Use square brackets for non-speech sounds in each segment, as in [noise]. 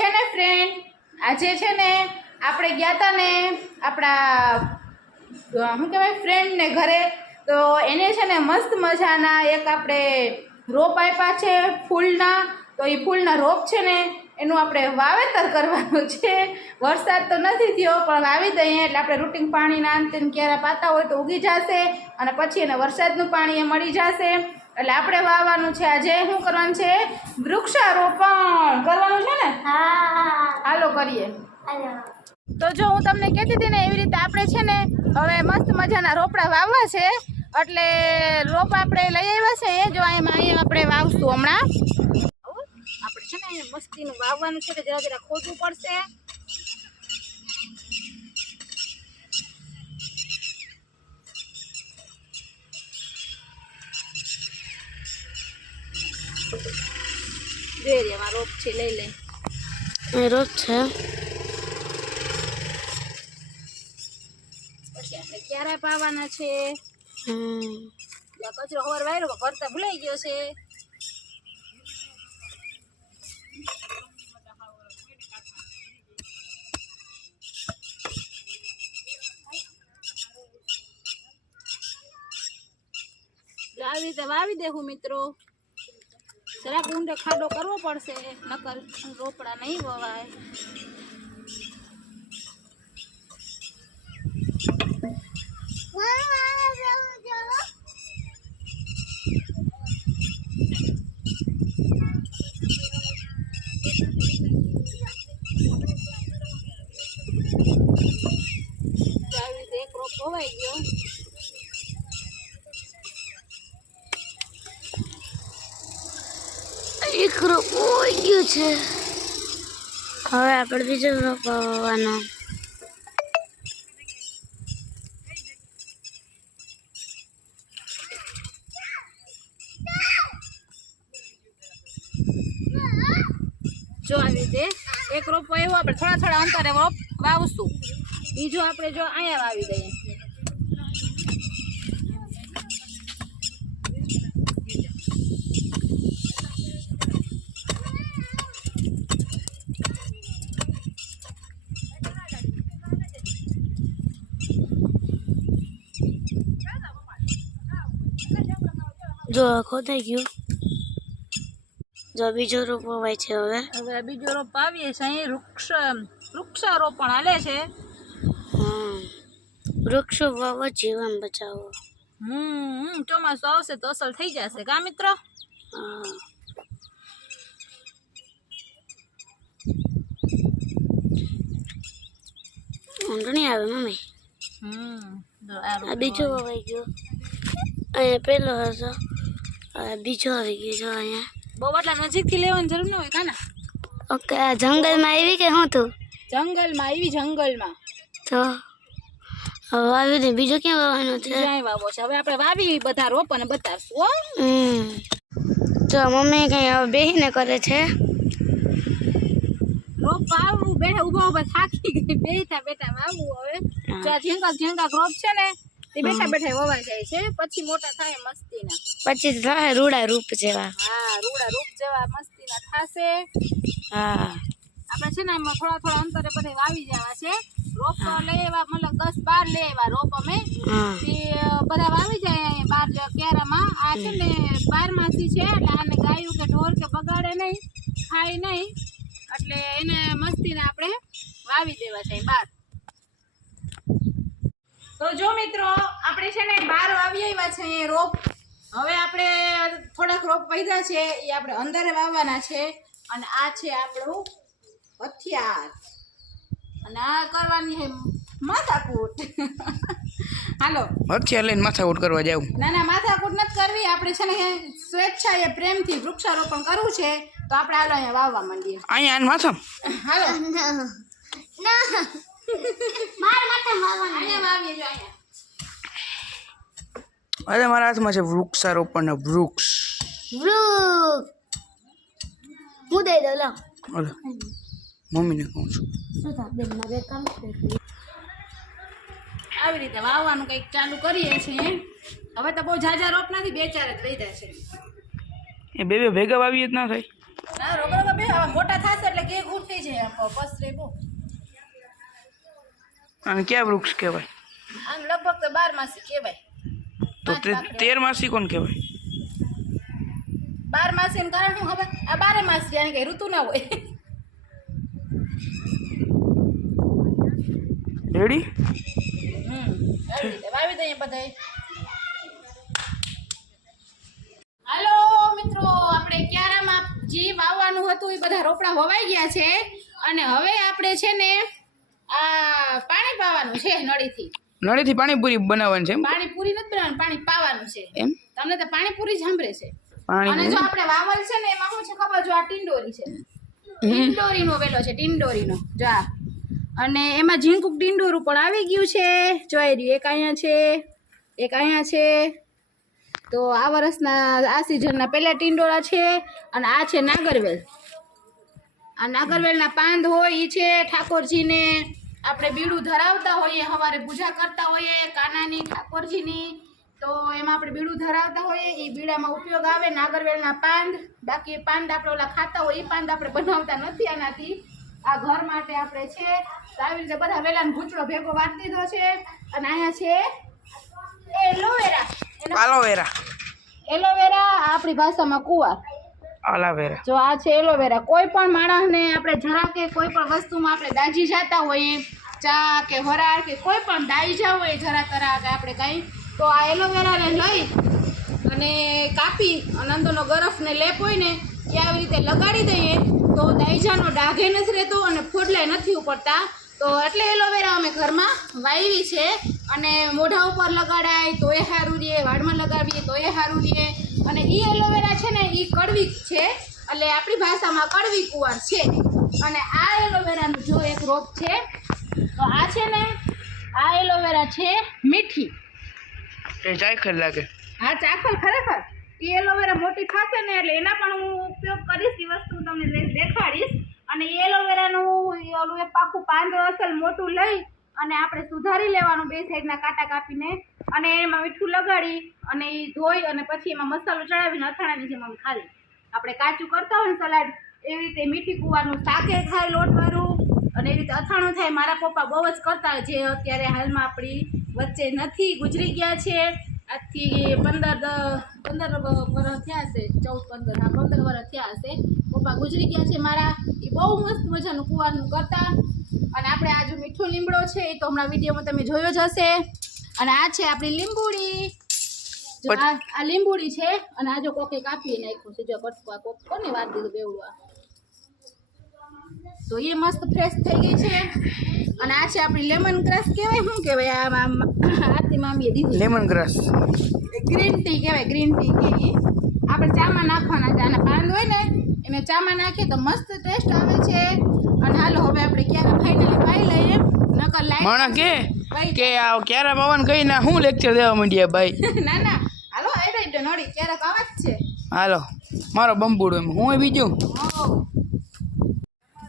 છે ને ફ્રેન્ડ આજે છે ને, આપણે ગયા હતા ને આપણા શું કહેવાય ફ્રેન્ડને ઘરે. તો એને છે ને મસ્ત મજાના એક આપણે રોપ આપ્યા છે ફૂલના. તો એ ફૂલના રોપ છે ને, એનું આપણે વાવેતર કરવાનું છે. વરસાદ તો નથી થયો, પણ વાવી દઈએ. એટલે આપણે રૂટિંગ પાણીના અંતે ક્યારે પાતા હોય તો ઉગી જશે અને પછી એને વરસાદનું પાણી એ મળી જશે. એટલે આપણે વાવવાનું છે. આજે શું કરવાનું છે? વૃક્ષારોપણ કરવાનું છે ને? હાલો કરીએ. તો જો હું તમને કહેતી હતી ને એવી રીતે આપણે છે ને હવે મસ્ત મજાના રોપડા વાવવા છે. એટલે રોપ આપણે લઈ આવ્યા છે. એ જો એમાં અહીંયા આપણે વાવશું હમણાં. આપણે છે ને મસ્તીનું વાવવાનું છે. કે જરા જરા ખોટું પડશે. જોઈએ રોપ છે લઈ લે. રોપ છે. પછી આપણે ક્યારે પાવાના છે? કચરો ખબર વાયરો ભરતા ભૂલાઈ ગયો છે. આવી રીતે વાવી દેવું મિત્રો. જરાક ઊંડે ખાડો કરવો પડશે નકર રોપડા નહીં વવાય. તો આવી રીતે એક રોપ વવાઈ ગયો એક ઓઈ ગયો છે. હવે આપણે બીજો રોપ વાવવાનો જો આવી રીતે એક રોપ વાવ્યો આપણે થોડા થોડા અંતરે વાવશું. બીજો આપણે જો અહીંયા વાવી દઈએ. જો આખો ખોદાઈ ગયું. જો બીજો રોપ વાય છે હવે. હવે બીજો રોપ આવીએ છે અહીં વૃક્ષ વૃક્ષારોપણ હાલે છે. હમ. વૃક્ષો વાવો જીવન બચાવો. હમ ચોમાસું આવશે તો અસલ થઈ જશે. કા મિત્રો? હા. નહીં આવે મમ્મી? હમ આ બીજો વવાઈ ગયો. અહીંયા પેલો હતો બીજો આવી ગયો જો અહીંયા. બહુ એટલા નજીકથી લેવાની જરૂર ન હોય કાના? ઓકે આ જંગલમાં આવી કે શું તું? જંગલમાં આવી જંગલમાં. તો હવે વાવી દે બીજો ક્યાં વાવવાનો છે? ક્યાંય વાવો છે. હવે આપણે વાવી બધા રોપ અને બતાવશું હો. તો જો મમ્મી કઈ હવે બેહીને કરે છે? રોપ વાવવું બેઠા ઊભા ઊભા થાકી ગઈ બેઠા બેઠા વાવવું હવે. જો ઝીંગા ઝીંગા રોપ છે ને તે બેઠા બેઠા વવાઈ જાય છે. પછી મોટા થાય મસ્તીના. પછી થાય રૂડા રૂપ જેવા. હા રૂડા રૂપ જેવા મસ્તીના થાશે. હા. આપણે છે ને આમાં થોડા થોડા અંતરે બધે વાવી જવા છે. રોપ એવા મતલબ દસ બાર લેવા રોપ અમે. તે બધા વાવી જાય બાર કેરામાં. આ છે ને બારમાસી છે એટલે આને ગાયું કે ઢોર કે બગાડે નહીં ખાય નહીં. એટલે એને મસ્તીને આપણે વાવી દેવા છે બાર. તો જો મિત્રો આપણે છે ને બાર વાવી આવ્યા છે અહીંયા રોપ. હવે આપણે થોડાક રોપ પૈદા છે એ આપણે અંદરે વાવવાના છે. અને આ છે આપણું હથિયાર અને આ કરવાની છે માથાકૂટ. [laughs] હાલો. હથિયાર લઈને માથાકૂટ કરવા જાવ ના ના માથાકૂટ નથી કરવી. આપણે છે ને સ્વેચ્છા એ પ્રેમથી વૃક્ષારોપણ કરવું છે. તો આપણે હાલો અહીંયા વાવવા માંડીએ. અહીંયા આને માથા હાલો. માર અરે મારા હાથમાં છે વૃક્ષારોપણ ને વૃક્ષ. વૃક્ષ હું દઈ દઉં લો અરે મમ્મીને કહું છું. આવી રીતે વાવવાનું કંઈક ચાલુ કરીએ છીએ. હવે તો બહુ ઝાઝા રોપ નથી બે ચાર જ રહી છે એ બે બે ભેગા વાવીએ જ ના થાય. ના રોગ બે મોટા થશે એટલે કેક ઉઠી જાય આમ પસરે બહુ અને ક્યાં વૃક્ષ કહેવાય? આમ લગભગ તો બાર માસી કહેવાય. તો તેર માસી કોણ કહેવાય? બાર માસી નું કારણ શું ખબર? આ બારે માસી જાણે કઈ ઋતુ ના હોય. રેડી વાવી દઈએ બધા હાલો મિત્રો આપણે ક્યારામાં જે વાવવાનું હતું એ બધા રોપડા વવાઈ ગયા છે. અને હવે આપણે છે ને આ પાણી પાવાનું છે નળીથી. નળીથી પાણીપુરી બનાવવાની છે પાણીપુરી નથી બનાવવાનું પાણી પાવાનું છે. એમ? તમને તો પાણીપુરી જ સાંભળે છે. અને જો આપણે વાવલ છે ને એમાં શું છે ખબર? જો આ ટીંડોરી છે. ટીંડોરીનો વેલો છે ટીંડોરીનો. જો આ. અને એમાં ઝીંકુક ટીંડોરું પણ આવી ગયું છે. જોઈ રહ્યું એક અહીંયા છે એક અહીંયા છે. તો આ વર્ષના આ સિઝનના પહેલા ટીંડોરા છે અને આ છે નાગરવેલ. આ નાગરવેલના પાંદ હોય એ છે ઠાકોરજીને. આપણે બીડું ધરાવતા હોઈએ સવારે પૂજા કરતા હોઈએ કાનાની ઠાકોરજીની તો એમાં આપણે બીડું ધરાવતા હોઈએ એ બીડામાં ઉપયોગ આવે નાગરવેલના પાંદ બાકી પાંદ આપણે ઓલા ખાતા હોય એ પાંદ આપણે બનાવતા નથી આનાથી. આ ઘર માટે આપણે છે તો આવી રીતે બધા વેલાનો ભૂચડો ભેગો વાત દીધો છે અને અહીંયા છે એલોવેરા. એલોવેરા એલોવેરા આપણી ભાષામાં કુવાર. આલાવેરા. જો આ છે એલોવેરા. કોઈ પણ માણસને આપણે જરા કે કોઈ પણ વસ્તુમાં આપણે દાજી જતા હોઈએ, ચા કે વરાળ કે કોઈ પણ દાઈ હોય જરા તરા કે આપણે કંઈ તો આ એલોવેરાને લઈ અને કાપી અને અંદરનો ગરફને લેપ હોય ને, એ આવી રીતે લગાડી દઈએ, તો દાઈજાનો ડાઘે નથી રહેતો અને ફોડલે નથી ઉપડતા. તો એટલે એલોવેરા અમે ઘરમાં વાવી છે અને મોઢા ઉપર લગાડાય, તો એ સારું રહે વાળમાં લગાવીએ, તો એ સારું રહે અને એ એલોવેરા છે ને એ કડવી છે. એટલે આપણી ભાષામાં કડવી કુંવાર છે. અને આ એલોવેરાનું જો એક રોપ છે તો આ છે ને આ એલોવેરા છે મીઠી. એ જાયખર લાગે. હા ચાખલ ખરેખર. એ એલોવેરા મોટી થશે ને એટલે એના પણ હું ઉપયોગ કરીશ એ વસ્તુ તમને દેખાડીશ. અને એ એલોવેરાનું ઓલું એ પાકું પાંદ અસલ મોટું લઈ અને આપણે સુધારી લેવાનું બે સાઈડના કાંટા કાપીને. અને એમાં મીઠું લગાડી અને એ ધોઈ અને પછી એમાં મસાલો ચડાવીને અથાણાની જેમ આમ ખાલી. આપણે કાચું કરતા હોય ને સલાડ, એવી રીતે મીઠી કુવાનું શાકે ખાય લોટવાળું અને એવી રીતે અથાણું થાય. મારા પપ્પા બહુ જ કરતા જે અત્યારે હાલમાં આપણી વચ્ચે નથી, ગુજરી ગયા છે. આજથી પંદર પંદર વર્ષ થયા હશે. ચૌદ, પંદર, હા, પંદર વર્ષ થયા હશે. પપ્પા ગુજરી ગયા છે મારા. એ બહુ મસ્ત મજાનું કુવાનું કરતા. અને આપણે આજુ મીઠો લીમડો છે એ તો હમણાં વિડીયોમાં તમે જોયો જ હશે. અને આ છે આપણી લીંબુડી. આ આ લીંબુડી છે અને આ જો કોકે કાપી નાખ્યું છે જો કટકો આ કોક કોને વાર દીધું બેવડું તો એ મસ્ત ફ્રેશ થઈ ગઈ છે. અને આ છે આપણી લેમન ગ્રાસ કહેવાય શું કહેવાય આમ આમ આરતી મામીએ દીધું લેમન ગ્રાસ ગ્રીન ટી કહેવાય ગ્રીન ટી કે આપણે ચામાં નાખવાના છે આના પાંદ હોય ને એને ચામાં નાખીએ તો મસ્ત ટેસ્ટ આવે છે. અને હાલો હવે આપણે ક્યારે ફાઇનલી પાઈ લઈએ. નકર લાઈટ માણા કે કે આ ક્યારે પવન કઈ ના હું લેક્ચર દેવા માંડ્યા ભાઈ? [laughs] ના ના. હાલો એડો નડી ક્યારેક આવા જ છે. હાલો. મારો બંબુડો એમ. હું બીજું?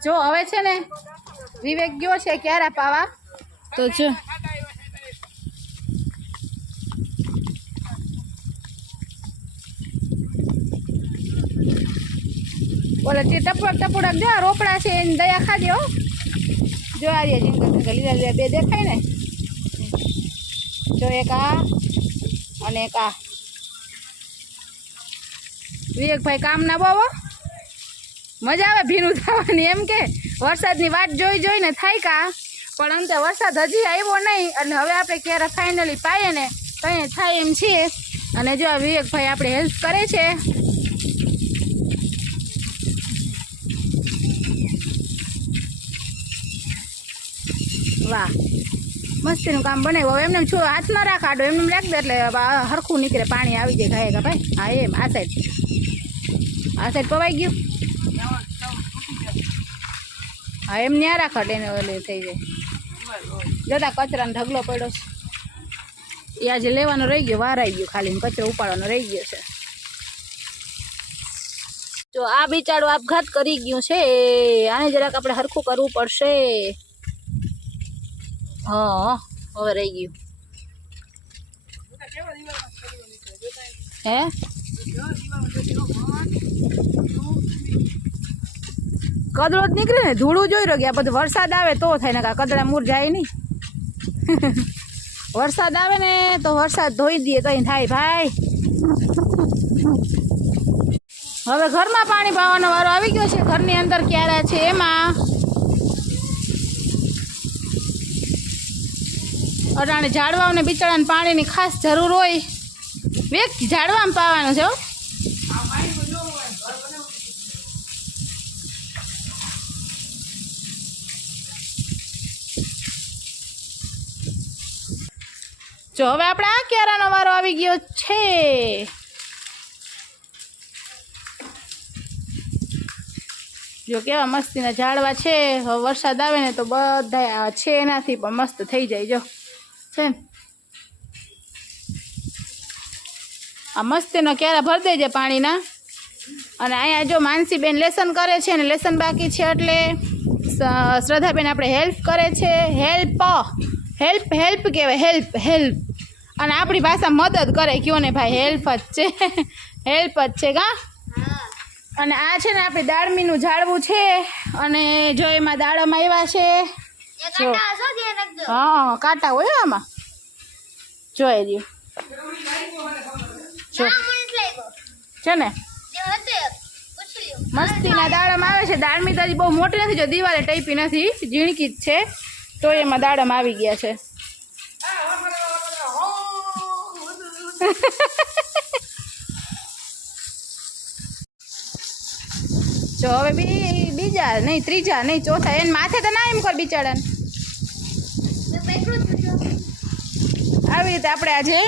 જો હવે છે ને વિવેક ગયો છે ક્યારે પાવા? તો જો. બોલે તે ટપક ટપુડા જો રોપડા છે એની દયા ખાજો હો. જો આ રહ્યા લીલા લીલા બે દેખાય ને. જો એક આ અને એક આ. વિવેકભાઈ કામ ના મજા આવે ભીનું થવાની એમ કે. વરસાદની વાટ જોઈ જોઈને થાય કા. પણ અંતે વરસાદ હજી આવ્યો નહીં અને હવે આપણે ક્યારે ફાઇનલી પાઈએ ને, કંઈ થાય એમ છીએ. અને જો આ વિવેકભાઈ આપણે હેલ્પ કરે છે. વાહ. મસ્તીનું કામ બનાવ્યું. હવે એમને એમ છું હાથ ના રાખ આડો એમને એમ રાખ દે એટલે હરખું નીકળે, પાણી આવી જાય કા ભાઈ હા, એમ, આ સાઈડ આ સાઈડ પવાઈ ગયું. હા, એમ ન્યા રાખટ એને ઓલી થઈ જાય. જતા કચરાનો ઢગલો પડ્યો છે. એ આજે લેવાનો રહી ગયો વાર આવી ગયો ખાલી કચરો ઉપાડવાનો રહી ગયો છે. જો આ બિચારું આપઘાત કરી ગયું છે. આને જરાક આપણે હરખું કરવું પડશે. હા, હવે રહી ગયું. હે? કદળો જ નીકળે ને, ધૂળું જોઈ રહ્યો આ બધું વરસાદ આવે તો થાય ને કદળા મૂર જાય નહીં. [laughs] વરસાદ આવે ને તો વરસાદ ધોઈ દઈએ કઈ થાય ભાઈ. હવે ઘરમાં પાણી પાવાનો વારો આવી ગયો છે, ઘરની અંદર ક્યારે છે એમાં. અટાણે ઝાડવાઓને બિચારાને પાણીની ખાસ જરૂર હોય. વેગ ઝાડવામાં પાવાનું છે. જો હવે આપણે આ ક્યારાનો વારો આવી ગયો છે. જો કેવા મસ્તીના ઝાડવા છે. હવે વરસાદ આવે ને તો બધા છે એનાથી પણ મસ્ત થઈ જાય જો. છે. આ મસ્તીનો ક્યારે ભરી દેજે પાણીના? અને અહીંયા જો માનસીબેન લેસન કરે છે ને લેસન બાકી છે એટલે શ્રદ્ધાબેન આપણે હેલ્પ કરે છે. હેલ્પ હેલ્પ હેલ્પ કહેવાય હેલ્પ હેલ્પ. અને આપણી ભાષા મદદ કરે. કયો ને ભાઈ હેલ્પ જ છે. હેલ્પ જ છે કા? અને આ છે ને આપણી દાળમીનું ઝાડવું છે. અને જો એમાં દાડમ આવ્યા છે જો. હા કાંટા હોય આમાં. જોઈ રહ્યું જો. છે ને? મસ્તીના દાડમ આવે છે. દાળમી તો બહુ મોટી નથી જો દિવાલે ટાઈપી નથી ઝીણકી જ છે. તો એમાં દાડમ આવી ગયા છે. [laughs] જો હવે બી બીજા નહીં ત્રીજા નહીં ચોથા એને માથે તો ના એમ કર બિચારાને. આવી રીતે આપણે આજે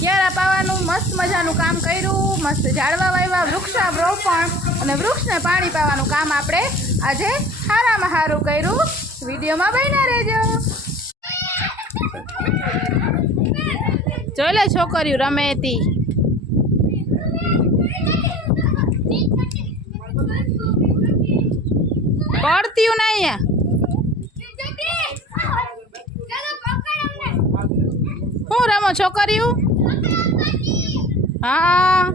ક્યારા પાવાનું મસ્ત મજાનું કામ કર્યું. મસ્ત ઝાડવા વાવ્યા, વૃક્ષારોપણ અને વૃક્ષને પાણી પાવાનું કામ આપણે આજે સારામાં સારું કર્યું. વિડીયોમાં બન્યા રહેજો. જોઈ લે છોકરીઓ રમે હતી પડતીયું ના અહીંયા. શું રમો છોકરીઓ? હા.